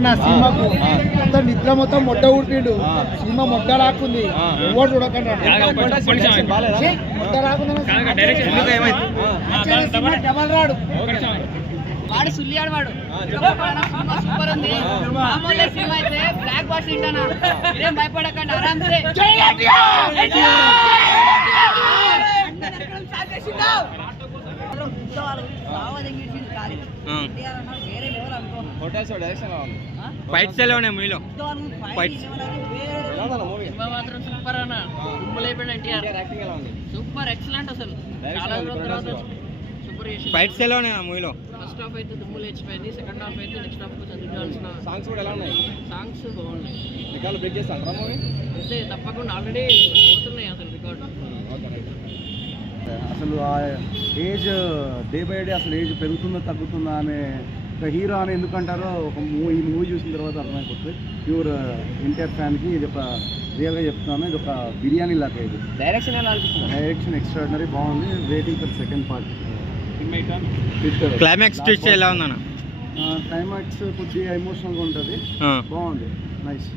నా సినిమాకు మొత్తం నిద్ర మొత్తం మొట్ట ఊడిపిండు సినిమా మొట్ట రాకుంది ఎవరు చూడకండి మొట్ట రాకుండా డబల్ రాడు వాడు సుల్లియాడు వాడు సూపర్ ఉంది మామూలు సినిమా అయితే బ్లాక్ బాస్ ఇంటానా ఏం భయపడకండి ఆరామ్సే ఫైట్స్ ఎలా ఉన్నాయి మూవీలో ఫైట్స్ మాత్రం సూపర్ అన్న సింపుల్ అయిపోయాడు ఎన్టీఆర్ సూపర్ ఎక్సలెంట్ అసలు చాలా రోజుల తర్వాత సూపర్ చేసి ఫైట్స్ ఎలా ఉన్నాయి మూవీలో ఫస్ట్ హాఫ్ అయితే దుమ్ము లేచిపోయింది సెకండ్ హాఫ్ అయితే నెక్స్ట్ హాఫ్ చదివించాల్సిన సాంగ్స్ కూడా ఎలా ఉన్నాయి సాంగ్స్ బాగున్నాయి రికార్డు బ్రేక్ చేస్తాను మూవీ అంతే తప్పకుండా ఆల్రెడీ పోతున్నాయి అసలు రికార్డు అసలు ఆ ఏజ్ డే బై డే అసలు ఏజ్ పెరుగుతుందా తగ్గుతుందా అనే ఒక హీరో అని ఎందుకంటారో ఒక ఈ మూవీ చూసిన తర్వాత అర్థమైపోతుంది ప్యూర్ ఎన్టీఆర్ ఫ్యాన్కి ఇది ఒక రియల్గా చెప్తున్నాను ఇది ఒక బిర్యానీ లాగా ఇది డైరెక్షన్ ఎలా అనిపిస్తుంది డైరెక్షన్ ఎక్స్ట్రాడినరీ బాగుంది waiting for second part climax twist ఎలా ఉందన్న క్లైమాక్స్ కొద్దిగా ఎమోషనల్గా ఉంటుంది బాగుంది నైస్